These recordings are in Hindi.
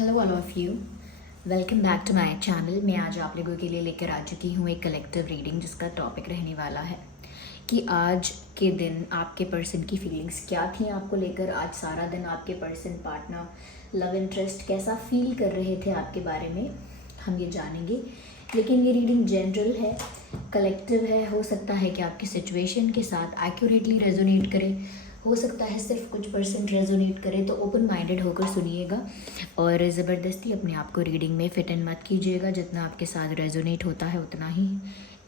Hello all of you, welcome back to my channel. मैं आज आप लोगों के लिए लेकर आ चुकी हूँ एक कलेक्टिव रीडिंग जिसका टॉपिक रहने वाला है कि आज के दिन आपके पर्सन की फीलिंग्स क्या थी आपको लेकर। आज सारा दिन आपके पर्सन, पार्टनर, लव इंटरेस्ट कैसा फील कर रहे थे आपके बारे में, हम ये जानेंगे। लेकिन ये रीडिंग जनरल है, कलेक्टिव है। हो सकता है कि आपकी सिचुएशन के साथ एक्यूरेटली रेजोनेट करे, हो सकता है सिर्फ कुछ परसेंट रेजोनेट करे। तो ओपन माइंडेड होकर सुनिएगा और ज़बरदस्ती अपने आप को रीडिंग में फिट इन मत कीजिएगा। जितना आपके साथ रेजोनेट होता है उतना ही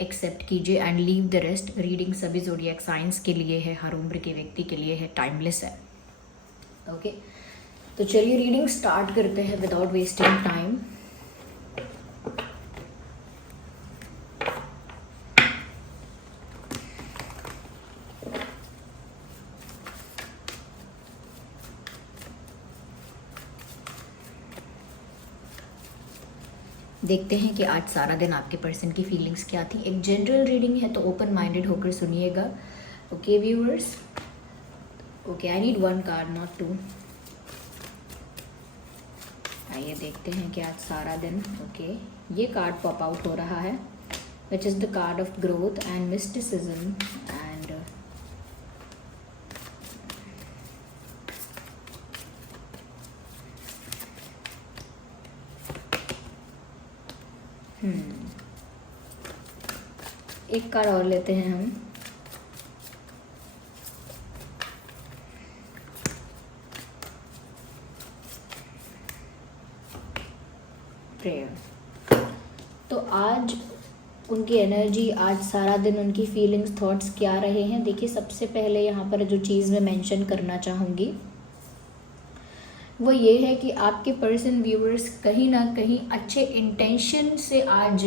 एक्सेप्ट कीजिए and leave the rest. Reading सभी ज़ोडिएक साइंस के लिए है, हर उम्र के व्यक्ति के लिए है, टाइमलेस है। ओके, तो चलिए रीडिंग स्टार्ट करते हैं विदाउट वेस्टिंग टाइम। देखते हैं कि आज सारा दिन आपके पर्सन की फीलिंग्स क्या थी। एक जनरल रीडिंग है तो ओपन माइंडेड होकर सुनिएगा। Okay viewers, okay I need one card not two. आइए देखते हैं कि आज सारा दिन ओके ये कार्ड पॉप आउट हो रहा है which is the card of growth and mysticism and एक कार्ड और लेते हैं हम। प्रेयर। तो आज उनकी एनर्जी, आज सारा दिन उनकी फीलिंग्स, थॉट्स क्या रहे हैं। देखिए सबसे पहले यहाँ पर जो चीज़ मैं मेंशन करना चाहूँगी वो ये है कि आपके पर्सन व्यूअर्स कहीं ना कहीं अच्छे इंटेंशन से आज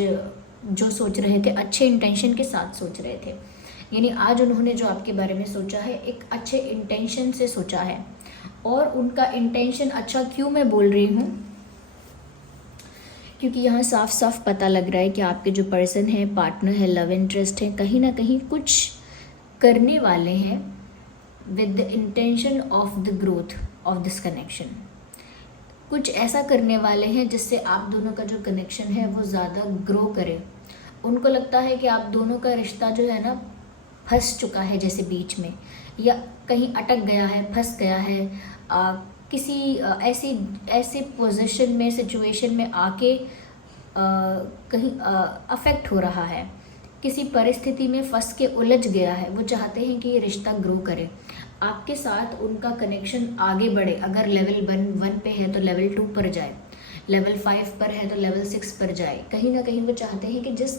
जो सोच रहे थे, अच्छे इंटेंशन के साथ सोच रहे थे। यानी आज उन्होंने जो आपके बारे में सोचा है एक अच्छे इंटेंशन से सोचा है। और उनका इंटेंशन अच्छा क्यों मैं बोल रही हूँ, क्योंकि यहाँ साफ साफ पता लग रहा है कि आपके जो पर्सन है, पार्टनर है, लव इंटरेस्ट है, कहीं ना कहीं कुछ करने वाले हैं with the intention of the growth of this connection. कुछ ऐसा करने वाले हैं जिससे आप दोनों का जो कनेक्शन है वो ज़्यादा ग्रो करे। उनको लगता है कि आप दोनों का रिश्ता जो है ना फंस चुका है, जैसे बीच में या कहीं अटक गया है, फंस गया है, किसी ऐसी ऐसे पोजीशन में, सिचुएशन में आके कहीं अफेक्ट हो रहा है, किसी परिस्थिति में फंस के उलझ गया है। वो चाहते हैं कि ये रिश्ता ग्रो करे, आपके साथ उनका कनेक्शन आगे बढ़े। अगर लेवल 1 पे है तो लेवल 2 पर जाए, लेवल 5 पर है तो लेवल 6 पर जाए। कहीं ना कहीं वो चाहते हैं कि जिस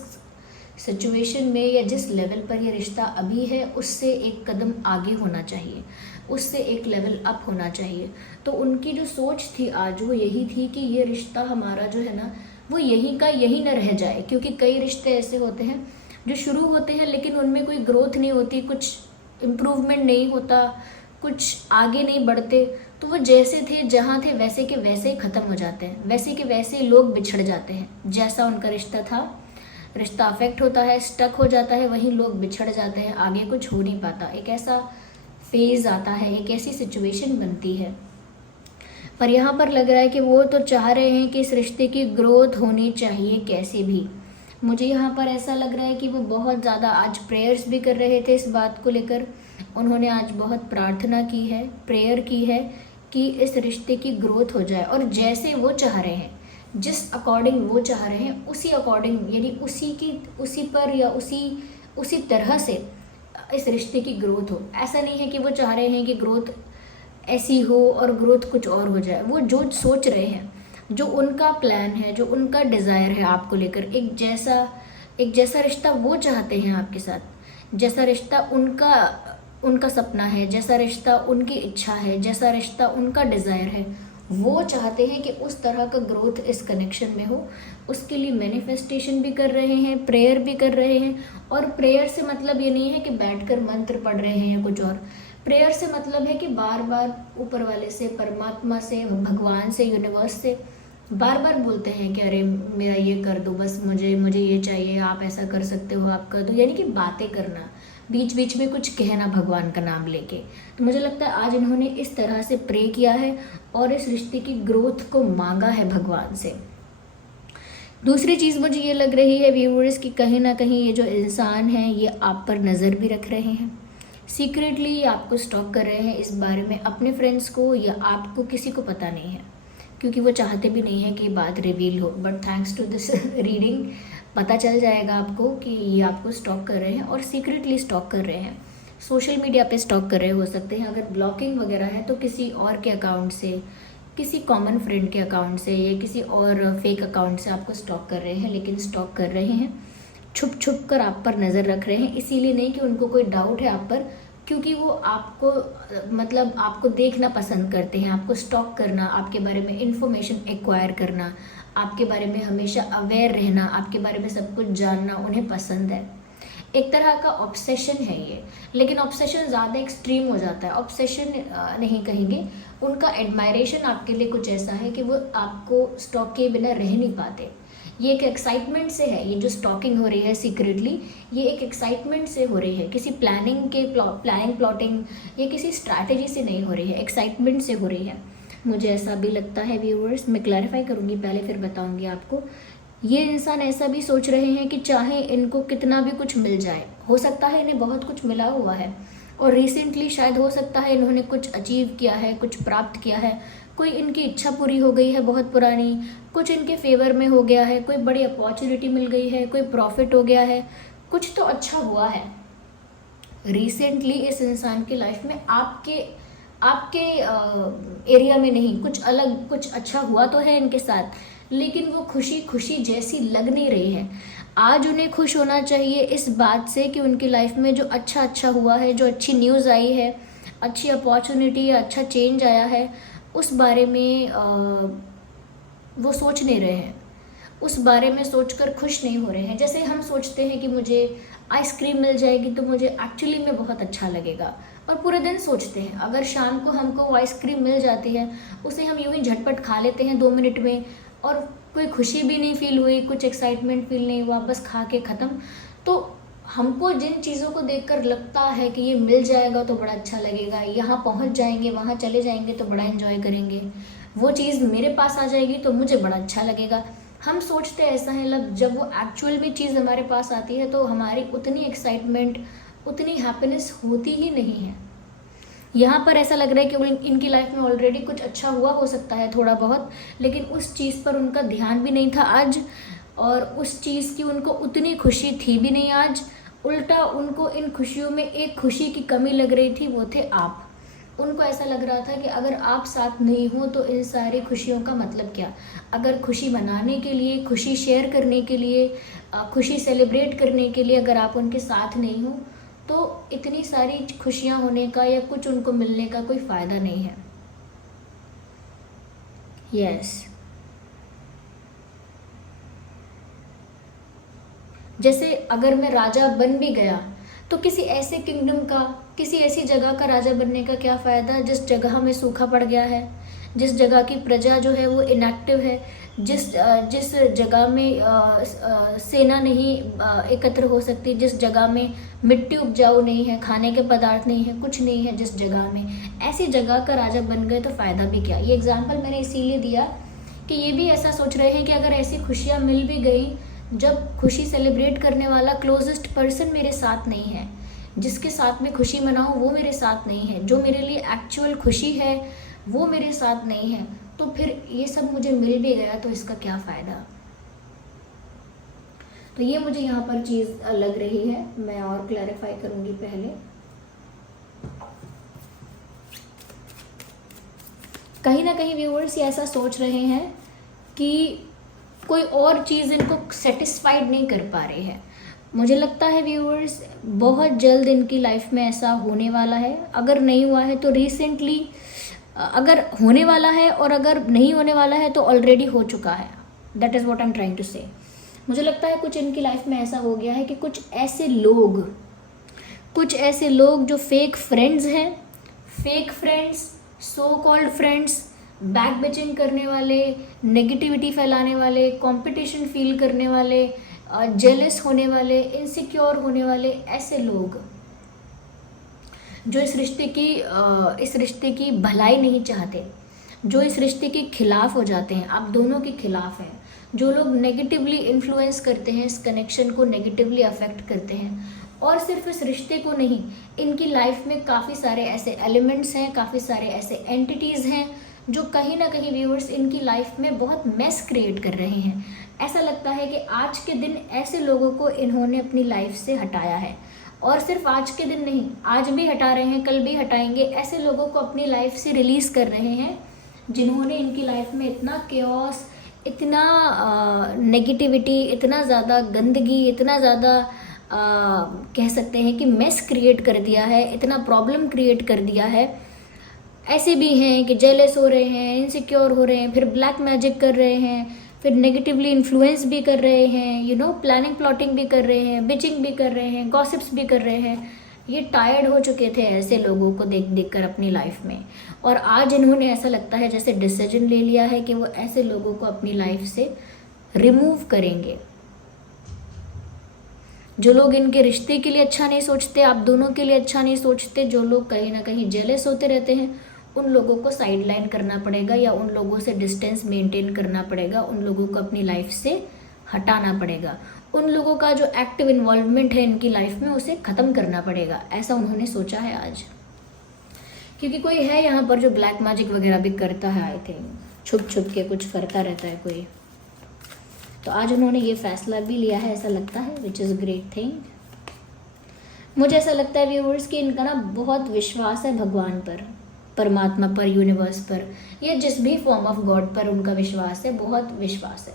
सिचुएशन में या जिस लेवल पर ये रिश्ता अभी है उससे एक कदम आगे होना चाहिए, उससे एक लेवल अप होना चाहिए। तो उनकी जो सोच थी आज वो यही थी कि ये रिश्ता हमारा जो है ना वो यहीं का यहीं न रह जाए। क्योंकि कई रिश्ते ऐसे होते हैं जो शुरू होते हैं लेकिन उनमें कोई ग्रोथ नहीं होती, कुछ इम्प्रूवमेंट नहीं होता, कुछ आगे नहीं बढ़ते। तो वो जैसे थे, जहाँ थे, वैसे के वैसे ही ख़त्म हो जाते हैं, वैसे के वैसे ही लोग बिछड़ जाते हैं। जैसा उनका रिश्ता था, रिश्ता अफेक्ट होता है, स्टक हो जाता है, वहीं लोग बिछड़ जाते हैं, आगे कुछ हो नहीं पाता। एक ऐसा फेज़ आता है, एक ऐसी सिचुएशन बनती है। पर यहाँ पर लग रहा है कि वो तो चाह रहे हैं कि इस रिश्ते की ग्रोथ होनी चाहिए कैसे भी। मुझे यहाँ पर ऐसा लग रहा है कि वो बहुत ज़्यादा आज प्रेयर्स भी कर रहे थे इस बात को लेकर। उन्होंने आज बहुत प्रार्थना की है, प्रेयर की है कि इस रिश्ते की ग्रोथ हो जाए। और जैसे वो चाह रहे हैं, जिस अकॉर्डिंग वो चाह रहे हैं उसी अकॉर्डिंग, यानी उसी पर या उसी तरह से इस रिश्ते की ग्रोथ हो। ऐसा नहीं है कि वो चाह रहे हैं कि ग्रोथ ऐसी हो और ग्रोथ कुछ और हो जाए। वो जो सोच रहे हैं, जो उनका प्लान है, जो उनका डिज़ायर है आपको लेकर, एक जैसा रिश्ता वो चाहते हैं आपके साथ, जैसा रिश्ता उनका सपना है, जैसा रिश्ता उनकी इच्छा है, जैसा रिश्ता उनका डिज़ायर है, वो चाहते हैं कि उस तरह का ग्रोथ इस कनेक्शन में हो। उसके लिए मैनिफेस्टेशन भी कर रहे हैं, प्रेयर भी कर रहे हैं। और प्रेयर से मतलब ये नहीं है कि बैठकर मंत्र पढ़ रहे हैं या कुछ और। प्रेयर से मतलब है कि बार बार ऊपर वाले से, परमात्मा से, भगवान से, यूनिवर्स से बार बार बोलते हैं कि अरे मेरा ये कर दो, बस मुझे ये चाहिए, आप ऐसा कर सकते हो, आप कर दो, यानी कि बातें करना, बीच बीच में कुछ कहना भगवान का नाम लेके। तो मुझे लगता है आज इन्होंने इस तरह से प्रे किया है और इस रिश्ते की ग्रोथ को मांगा है भगवान से। दूसरी चीज़ मुझे ये लग रही है व्यूअर्स कि कहीं ना कहीं ये जो इंसान है ये आप पर नज़र भी रख रहे हैं, सीक्रेटली आपको स्टॉक कर रहे हैं। इस बारे में अपने फ्रेंड्स को या आपको किसी को पता नहीं है, क्योंकि वो चाहते भी नहीं है कि बात रिवील हो, but thanks to this reading पता चल जाएगा आपको कि ये आपको स्टॉक कर रहे हैं और सीक्रेटली स्टॉक कर रहे हैं। सोशल मीडिया पे स्टॉक कर रहे हो सकते हैं, अगर ब्लॉकिंग वगैरह है तो किसी और के अकाउंट से, किसी कॉमन फ्रेंड के अकाउंट से या किसी और फेक अकाउंट से आपको स्टॉक कर रहे हैं, लेकिन स्टॉक कर रहे हैं छुप छुप कर, आप पर नज़र रख रहे हैं। इसीलिए नहीं कि उनको कोई डाउट है आप पर, क्योंकि वो आपको मतलब आपको देखना पसंद करते हैं, आपको स्टॉक करना, आपके बारे में इंफॉर्मेशन एक्वायर करना, आपके बारे में हमेशा अवेयर रहना, आपके बारे में सब कुछ जानना उन्हें पसंद है। एक तरह का ऑब्सेशन है ये, लेकिन ऑब्सेशन ज़्यादा एक्सट्रीम हो जाता है। ऑब्सेशन नहीं कहेंगे, उनका एडमायरेशन आपके लिए कुछ ऐसा है कि वो आपको स्टॉक के बिना रह नहीं पाते। ये एक एक्साइटमेंट से है, ये जो स्टॉकिंग हो रही है सीक्रेटली, ये एक एक्साइटमेंट से हो रही है, किसी प्लानिंग प्लॉटिंग या किसी स्ट्रैटेजी से नहीं हो रही है, एक्साइटमेंट से हो रही है। मुझे ऐसा भी लगता है व्यूअर्स, मैं क्लैरिफाई करूँगी पहले फिर बताऊँगी आपको। ये इंसान ऐसा भी सोच रहे हैं कि चाहे इनको कितना भी कुछ मिल जाए, हो सकता है इन्हें बहुत कुछ मिला हुआ है और रिसेंटली शायद हो सकता है इन्होंने कुछ अचीव किया है, कुछ प्राप्त किया है, कोई इनकी इच्छा पूरी हो गई है बहुत पुरानी, कुछ इनके फेवर में हो गया है, कोई बड़ी अपॉर्चुनिटी मिल गई है, कोई प्रॉफिट हो गया है, कुछ तो अच्छा हुआ है रिसेंटली इस इंसान की लाइफ में। आपके एरिया में नहीं, कुछ अलग कुछ अच्छा हुआ तो है इनके साथ, लेकिन वो खुशी खुशी जैसी लग नहीं रही है। आज उन्हें खुश होना चाहिए इस बात से कि उनकी लाइफ में जो अच्छा हुआ है, जो अच्छी न्यूज़ आई है, अच्छी अपॉर्चुनिटी या अच्छा चेंज आया है, उस बारे में वो सोच नहीं रहे हैं, उस बारे में सोचकर खुश नहीं हो रहे हैं। जैसे हम सोचते हैं कि मुझे आइसक्रीम मिल जाएगी तो मुझे एक्चुअली में बहुत अच्छा लगेगा, और पूरे दिन सोचते हैं। अगर शाम को हमको वो आइसक्रीम मिल जाती है, उसे हम यूं ही झटपट खा लेते हैं 2 मिनट में, और कोई खुशी भी नहीं फील हुई, कुछ एक्साइटमेंट फील नहीं हुआ, बस खा के ख़त्म। तो हमको जिन चीज़ों को देखकर लगता है कि ये मिल जाएगा तो बड़ा अच्छा लगेगा, यहाँ पहुँच जाएंगे, वहाँ चले जाएंगे तो बड़ा एंजॉय करेंगे, वो चीज़ मेरे पास आ जाएगी तो मुझे बड़ा अच्छा लगेगा, हम सोचते ऐसा है। जब वो एक्चुअल में चीज़ हमारे पास आती है तो हमारी उतनी एक्साइटमेंट, उतनी हैप्पीनेस होती ही नहीं है। यहाँ पर ऐसा लग रहा है कि इनकी लाइफ में ऑलरेडी कुछ अच्छा हुआ हो सकता है थोड़ा बहुत, लेकिन उस चीज़ पर उनका ध्यान भी नहीं था आज, और उस चीज़ की उनको उतनी खुशी थी भी नहीं आज। उल्टा उनको इन खुशियों में एक खुशी की कमी लग रही थी, वो थे आप। उनको ऐसा लग रहा था कि अगर आप साथ नहीं हो तो इन सारी खुशियों का मतलब क्या। अगर खुशी मनाने के लिए, खुशी शेयर करने के लिए, खुशी सेलिब्रेट करने के लिए अगर आप उनके साथ नहीं हो तो इतनी सारी खुशियां होने का या कुछ उनको मिलने का कोई फ़ायदा नहीं है। यस, जैसे अगर मैं राजा बन भी गया तो किसी ऐसे किंगडम का, किसी ऐसी जगह का राजा बनने का क्या फ़ायदा जिस जगह में सूखा पड़ गया है, जिस जगह की प्रजा जो है वो इनएक्टिव है, जिस जगह में सेना नहीं एकत्र हो सकती, जिस जगह में मिट्टी उपजाऊ नहीं है, खाने के पदार्थ नहीं है, कुछ नहीं है, जिस जगह में, ऐसी जगह का राजा बन गए तो फ़ायदा भी क्या। ये एग्जाम्पल मैंने इसीलिए दिया कि ये भी ऐसा सोच रहे हैं कि अगर ऐसी खुशियाँ मिल भी गई, जब खुशी सेलिब्रेट करने वाला क्लोजेस्ट पर्सन मेरे साथ नहीं है, जिसके साथ में खुशी मनाऊँ वो मेरे साथ नहीं है, जो मेरे लिए एक्चुअल खुशी है वो मेरे साथ नहीं है, तो फिर ये सब मुझे मिल भी गया तो इसका क्या फ़ायदा। तो ये मुझे यहाँ पर चीज़ लग रही है, मैं और क्लैरिफाई करूँगी पहले। कहीं ना कहीं व्यूअर्स ये ऐसा सोच रहे हैं कि कोई और चीज़ इनको सेटिस्फाइड नहीं कर पा रही है। मुझे लगता है व्यूअर्स बहुत जल्द इनकी लाइफ में ऐसा होने वाला है। अगर नहीं हुआ है तो रिसेंटली, अगर होने वाला है, और अगर नहीं होने वाला है तो ऑलरेडी हो चुका है। That is what I am trying to say. मुझे लगता है कुछ इनकी लाइफ में ऐसा हो गया है कि कुछ ऐसे लोग जो फेक फ्रेंड्स हैं, fake friends, so called friends, back batching करने वाले, नेगेटिविटी फैलाने वाले, कंपटीशन फील करने वाले, जेलस होने वाले, इनसिक्योर होने वाले ऐसे लोग जो इस रिश्ते की भलाई नहीं चाहते, जो इस रिश्ते के खिलाफ हो जाते हैं, आप दोनों के खिलाफ हैं, जो लोग नेगेटिवली इन्फ्लुएंस करते हैं, इस कनेक्शन को नेगेटिवली अफेक्ट करते हैं, और सिर्फ इस रिश्ते को नहीं, इनकी लाइफ में काफ़ी सारे ऐसे एलिमेंट्स हैं, काफ़ी सारे ऐसे एंटिटीज़ हैं जो कहीं ना कहीं व्यूअर्स इनकी लाइफ में बहुत मेस क्रिएट कर रहे हैं। ऐसा लगता है कि आज के दिन ऐसे लोगों को इन्होंने अपनी लाइफ से हटाया है, और सिर्फ आज के दिन नहीं, आज भी हटा रहे हैं, कल भी हटाएंगे। ऐसे लोगों को अपनी लाइफ से रिलीज़ कर रहे हैं जिन्होंने इनकी लाइफ में इतना केओस, इतना नेगेटिविटी, इतना ज़्यादा गंदगी, इतना ज़्यादा कह सकते हैं कि मेस क्रिएट कर दिया है, इतना प्रॉब्लम क्रिएट कर दिया है। ऐसे भी हैं कि जेलस हो रहे हैं, इनसिक्योर हो रहे हैं, फिर ब्लैक मैजिक कर रहे हैं, फिर नेगेटिवली इन्फ्लुएंस भी कर रहे हैं, प्लानिंग प्लॉटिंग भी कर रहे हैं, बिचिंग भी कर रहे हैं, गॉसिप्स भी कर रहे हैं। ये टायर्ड हो चुके थे ऐसे लोगों को देख देख कर अपनी लाइफ में, और आज इन्होंने ऐसा लगता है जैसे डिसीजन ले लिया है कि वो ऐसे लोगों को अपनी लाइफ से रिमूव करेंगे। जो लोग इनके रिश्ते के लिए अच्छा नहीं सोचते, आप दोनों के लिए अच्छा नहीं सोचते, जो लोग कहीं ना कहीं जेलस होते रहते हैं, उन लोगों को साइडलाइन करना पड़ेगा, या उन लोगों से डिस्टेंस मेंटेन करना पड़ेगा, उन लोगों को अपनी लाइफ से हटाना पड़ेगा, उन लोगों का जो एक्टिव इन्वॉल्वमेंट है इनकी लाइफ में उसे ख़त्म करना पड़ेगा। ऐसा उन्होंने सोचा है आज, क्योंकि कोई है यहाँ पर जो ब्लैक मैजिक वगैरह भी करता है, आई थिंक छुप छुप के कुछ करता रहता है कोई। तो आज उन्होंने ये फैसला भी लिया है, ऐसा लगता है, विच इज़ ग्रेट थिंग। मुझे ऐसा लगता है व्यूअर्स कि इनका ना बहुत विश्वास है भगवान पर, परमात्मा पर, यूनिवर्स पर, या जिस भी फॉर्म ऑफ गॉड पर उनका विश्वास है, बहुत विश्वास है,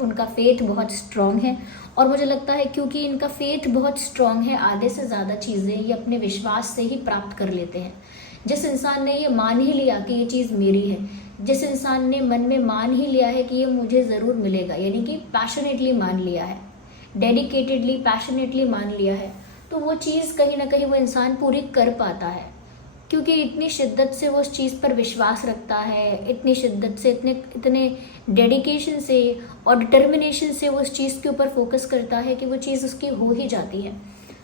उनका फेथ बहुत स्ट्रॉन्ग है। और मुझे लगता है क्योंकि इनका फेथ बहुत स्ट्रॉन्ग है, आधे से ज़्यादा चीज़ें ये अपने विश्वास से ही प्राप्त कर लेते हैं। जिस इंसान ने ये मान ही लिया कि ये चीज़ मेरी है, जिस इंसान ने मन में मान ही लिया है कि ये मुझे ज़रूर मिलेगा, यानी कि पैशनेटली मान लिया है, डेडिकेटेडली पैशनेटली मान लिया है, तो वो चीज़ कहीं ना कहीं वो इंसान पूरी कर पाता है, क्योंकि इतनी शिद्दत से वो उस चीज़ पर विश्वास रखता है, इतनी शिद्दत से, इतने डेडिकेशन से और डिटर्मिनेशन से वो उस चीज़ के ऊपर फोकस करता है कि वो चीज़ उसकी हो ही जाती है।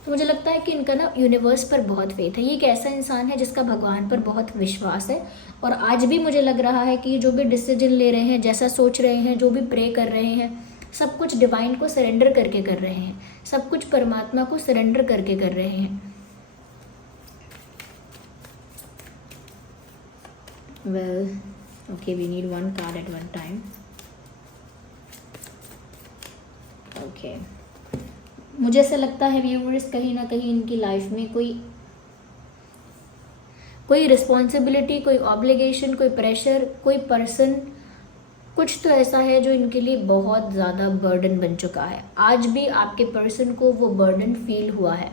तो मुझे लगता है कि इनका ना यूनिवर्स पर बहुत फेथ है। ये एक ऐसा इंसान है जिसका भगवान पर बहुत विश्वास है, और आज भी मुझे लग रहा है कि जो भी डिसीजन ले रहे हैं, जैसा सोच रहे हैं, जो भी प्रे कर रहे हैं, सब कुछ डिवाइन को सरेंडर करके कर रहे हैं, सब कुछ परमात्मा को सरेंडर करके कर रहे हैं। Well, okay, we need one card at one time. Okay. मुझे ऐसा लगता है व्यूअर्स कहीं ना कहीं इनकी लाइफ में कोई रिस्पॉन्सिबिलिटी, कोई ऑब्लिगेशन, कोई प्रेशर, कोई पर्सन, कुछ तो ऐसा है जो इनके लिए बहुत ज़्यादा बर्डन बन चुका है। आज भी आपके पर्सन को वो बर्डन फील हुआ है,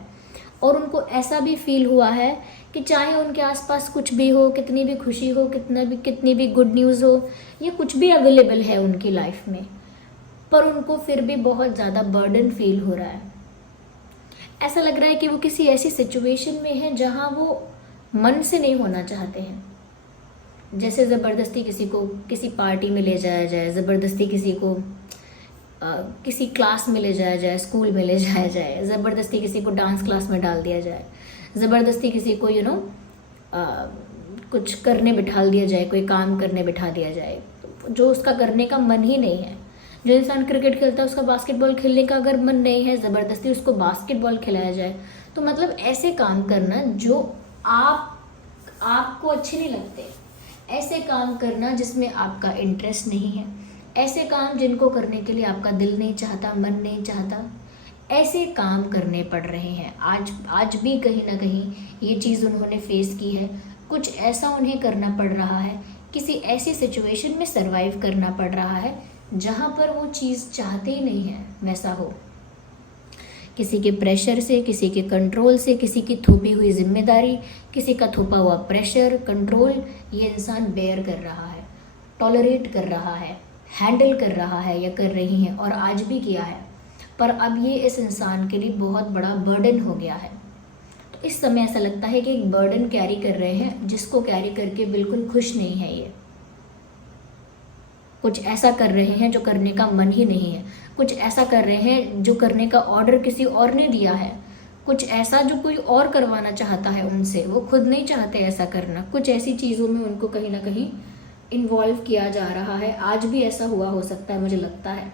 और उनको ऐसा भी फील हुआ है कि चाहे उनके आसपास कुछ भी हो, कितनी भी खुशी हो, कितनी भी गुड न्यूज़ हो, ये कुछ भी अवेलेबल है उनकी लाइफ में, पर उनको फिर भी बहुत ज़्यादा बर्डन फील हो रहा है। ऐसा लग रहा है कि वो किसी ऐसी सिचुएशन में है जहाँ वो मन से नहीं होना चाहते हैं। जैसे ज़बरदस्ती किसी को किसी पार्टी में ले जाया जाए, ज़बरदस्ती किसी को किसी क्लास में ले जाया जाए, स्कूल में ले जाया जाए, ज़बरदस्ती किसी को डांस क्लास में डाल दिया जाए, ज़बरदस्ती किसी को कुछ करने बिठा दिया जाए, कोई काम करने बिठा दिया जाए जो उसका करने का मन ही नहीं है। जो इंसान क्रिकेट खेलता है उसका बास्केटबॉल खेलने का अगर मन नहीं है, ज़बरदस्ती उसको बास्केटबॉल खिलाया जाए, तो मतलब ऐसे काम करना जो आपको अच्छे नहीं लगते, ऐसे काम करना जिसमें आपका इंटरेस्ट नहीं है, ऐसे काम जिनको करने के लिए आपका दिल नहीं चाहता, मन नहीं चाहता, ऐसे काम करने पड़ रहे हैं। आज भी कहीं ना कहीं ये चीज़ उन्होंने फेस की है। कुछ ऐसा उन्हें करना पड़ रहा है, किसी ऐसी सिचुएशन में सरवाइव करना पड़ रहा है जहाँ पर वो चीज़ चाहते ही नहीं है वैसा हो। किसी के प्रेशर से, किसी के कंट्रोल से, किसी की थोपी हुई जिम्मेदारी, किसी का थोपा हुआ प्रेशर, कंट्रोल, ये इंसान बेयर कर रहा है, टॉलरेट कर रहा है, हैंडल कर रहा है या कर रही हैं, और आज भी किया है। पर अब ये इस इंसान के लिए बहुत बड़ा बर्डन हो गया है। तो इस समय ऐसा लगता है कि एक बर्डन कैरी कर रहे हैं जिसको कैरी करके बिल्कुल खुश नहीं है। ये कुछ ऐसा कर रहे हैं जो करने का मन ही नहीं है। कुछ ऐसा कर रहे हैं जो करने का ऑर्डर किसी और ने दिया है, कुछ ऐसा जो कोई और करवाना चाहता है उनसे, वो खुद नहीं चाहते ऐसा करना। कुछ ऐसी चीज़ों में उनको कहीं ना कहीं इन्वॉल्व किया जा रहा है। आज भी ऐसा हुआ हो सकता है, मुझे लगता है।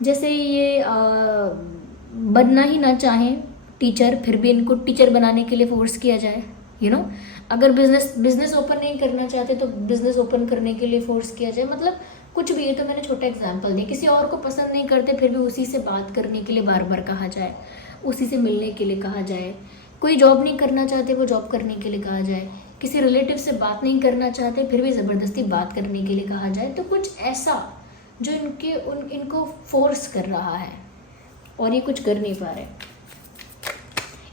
जैसे ये बनना ही ना चाहें टीचर, फिर भी इनको टीचर बनाने के लिए फोर्स किया जाए, अगर बिजनेस ओपन नहीं करना चाहते तो बिजनेस ओपन करने के लिए फोर्स किया जाए। मतलब कुछ भी। ये तो मैंने छोटा एग्जांपल दिया। किसी और को पसंद नहीं करते फिर भी उसी से बात करने के लिए बार बार कहा जाए, उसी से मिलने के लिए कहा जाए। कोई जॉब नहीं करना चाहते, वो जॉब करने के लिए कहा जाए। किसी रिलेटिव से बात नहीं करना चाहते फिर भी ज़बरदस्ती बात करने के लिए कहा जाए। तो कुछ ऐसा जो इनको फोर्स कर रहा है और ये कुछ कर नहीं पा रहे।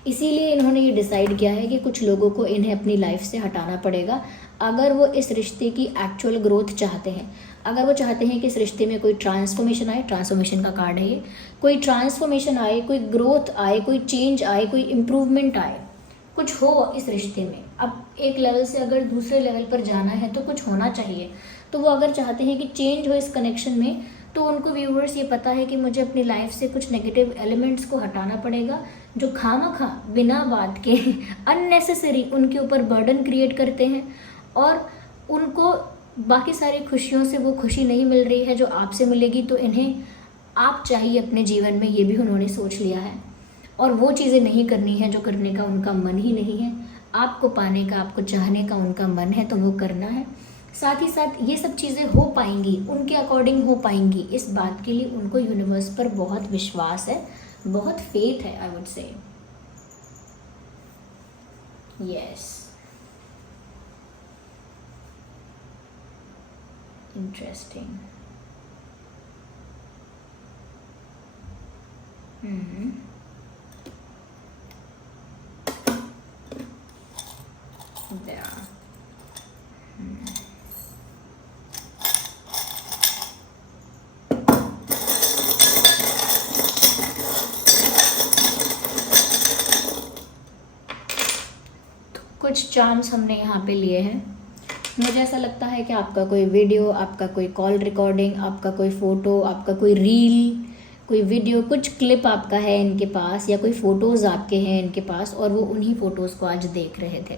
इसीलिए इन्होंने ये डिसाइड किया है कि कुछ लोगों को इन्हें अपनी लाइफ से हटाना पड़ेगा अगर वो इस रिश्ते की एक्चुअल ग्रोथ चाहते हैं। अगर वो चाहते हैं कि इस रिश्ते में कोई ट्रांसफॉर्मेशन आए, ट्रांसफॉर्मेशन का कार्ड है ये, कोई ट्रांसफॉर्मेशन आए, कोई ग्रोथ आए, कोई चेंज आए, कोई इम्प्रूवमेंट आए, कुछ हो इस रिश्ते में। अब एक लेवल से अगर दूसरे लेवल पर जाना है तो कुछ होना चाहिए। तो वो अगर चाहते हैं कि चेंज हो इस कनेक्शन में, तो उनको व्यूअर्स ये पता है कि मुझे अपनी लाइफ से कुछ नेगेटिव एलिमेंट्स को हटाना पड़ेगा जो खामखा बिना बात के अननेसेसरी उनके ऊपर बर्डन क्रिएट करते हैं और उनको बाकी सारी खुशियों से वो खुशी नहीं मिल रही है जो आपसे मिलेगी। तो इन्हें आप चाहिए अपने जीवन में, ये भी उन्होंने सोच लिया है और वो चीज़ें नहीं करनी है जो करने का उनका मन ही नहीं है। आपको पाने का, आपको चाहने का उनका मन है तो वो करना है। साथ ही साथ ये सब चीज़ें हो पाएंगी, उनके अकॉर्डिंग हो पाएंगी, इस बात के लिए उनको यूनिवर्स पर बहुत विश्वास है, बहुत फेथ है, I would say. Yes, interesting. there कुछ चार्म्स हमने यहाँ पे लिए हैं। मुझे ऐसा लगता है कि आपका कोई वीडियो, आपका कोई कॉल रिकॉर्डिंग, आपका कोई फ़ोटो, आपका कोई रील, कोई वीडियो, कुछ क्लिप आपका है इनके पास, या कोई फ़ोटोज़ आपके हैं इनके पास और वो उन्हीं फ़ोटोज़ को आज देख रहे थे,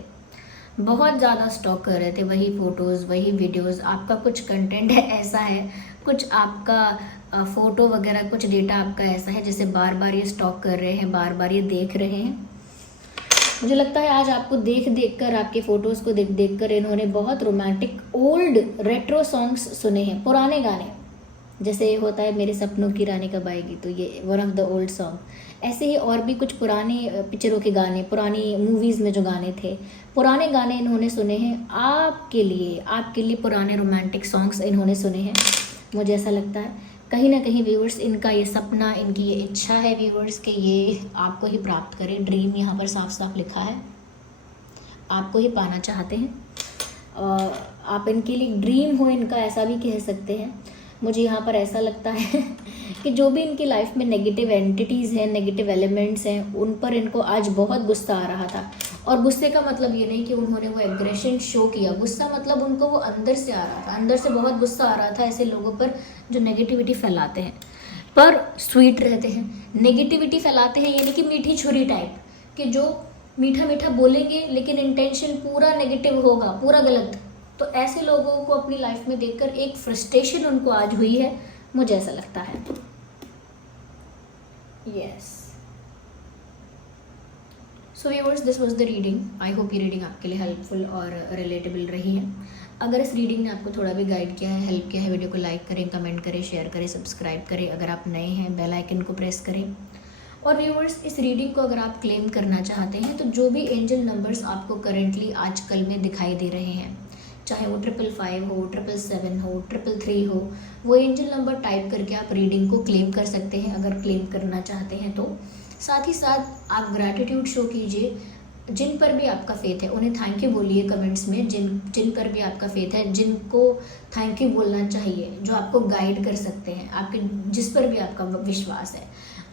बहुत ज़्यादा स्टॉक कर रहे थे, वही फ़ोटोज़, वही वीडियोज़। आपका कुछ कंटेंट है ऐसा है, कुछ आपका फ़ोटो वगैरह, कुछ डेटा आपका ऐसा है जिसे बार बार ये स्टॉक कर रहे हैं, बार बार ये देख रहे हैं। मुझे लगता है आज आपको देख कर, आपके फ़ोटोज़ को देख कर इन्होंने बहुत रोमांटिक ओल्ड रेट्रो सॉन्ग्स सुने हैं, पुराने गाने। जैसे होता है मेरे सपनों की रानी कब आएगी, तो ये one of the old song. ऐसे ही और भी कुछ पुराने पिक्चरों के गाने, पुरानी मूवीज़ में जो गाने थे, पुराने गाने इन्होंने सुने हैं आपके लिए पुराने रोमांटिक सॉन्ग्स इन्होंने सुने हैं। मुझे ऐसा लगता है कहीं ना कहीं व्यूअर्स, इनका ये सपना, इनकी ये इच्छा है व्यूअर्स कि ये आपको ही प्राप्त करें। ड्रीम यहाँ पर साफ साफ लिखा है, आपको ही पाना चाहते हैं। आप इनके लिए ड्रीम हो इनका, ऐसा भी कह सकते हैं। मुझे यहाँ पर ऐसा लगता है कि जो भी इनकी लाइफ में नेगेटिव एंटिटीज़ हैं, नेगेटिव एलिमेंट्स हैं, उन पर इनको आज बहुत गुस्सा आ रहा था। और गुस्से का मतलब ये नहीं कि उन्होंने वो एग्रेशन शो किया, गुस्सा मतलब उनको वो अंदर से आ रहा था, अंदर से बहुत गुस्सा आ रहा था ऐसे लोगों पर जो नेगेटिविटी फैलाते हैं पर स्वीट रहते हैं। नेगेटिविटी फैलाते हैं यानी कि मीठी छुरी टाइप, कि जो मीठा मीठा बोलेंगे लेकिन इंटेंशन पूरा नेगेटिव होगा, पूरा गलत। तो ऐसे लोगों को अपनी लाइफ में देखकर एक फ्रस्ट्रेशन उनको आज हुई है, मुझे ऐसा लगता है। Yes, so viewers, this was the reading. I hope ये रीडिंग आपके लिए हेल्पफुल और रिलेटेबल रही है। अगर इस रीडिंग ने आपको थोड़ा भी गाइड किया है, हेल्प किया है, वीडियो को लाइक करें, कमेंट करें, शेयर करें, सब्सक्राइब करें। अगर आप नए हैं, बेल आइकन को प्रेस करें। और व्यूअर्स, इस रीडिंग को अगर आप क्लेम करना चाहते हैं तो जो भी एंजल नंबर्स आपको करेंटली आजकल में दिखाई दे रहे हैं, चाहे वो 555 हो, 777 हो, 333 हो, वो एंजल नंबर टाइप करके आप रीडिंग को क्लेम कर सकते हैं अगर क्लेम करना चाहते हैं तो। साथ ही साथ आप ग्रैटिट्यूड शो कीजिए, जिन पर भी आपका फेथ है उन्हें थैंक यू बोलिए कमेंट्स में। जिन पर भी आपका फेथ है, जिनको थैंक यू बोलना चाहिए, जो आपको गाइड कर सकते हैं, आपके जिस पर भी आपका विश्वास है।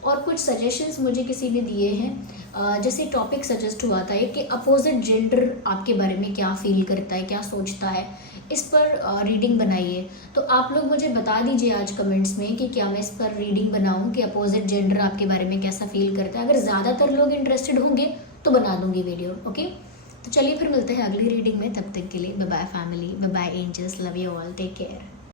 और कुछ सजेशंस मुझे किसी ने दिए हैं, जैसे टॉपिक सजेस्ट हुआ था कि अपोजिट जेंडर आपके बारे में क्या फील करता है, क्या सोचता है, इस पर रीडिंग बनाइए। तो आप लोग मुझे बता दीजिए आज कमेंट्स में कि क्या मैं इस पर रीडिंग बनाऊं कि अपोजिट जेंडर आपके बारे में कैसा फील करता है। अगर ज़्यादातर लोग इंटरेस्टेड होंगे तो बना दूंगी वीडियो। ओके, तो चलिए फिर मिलते हैं अगली रीडिंग में। तब तक के लिए bye bye family, bye bye angels, love you all, take care.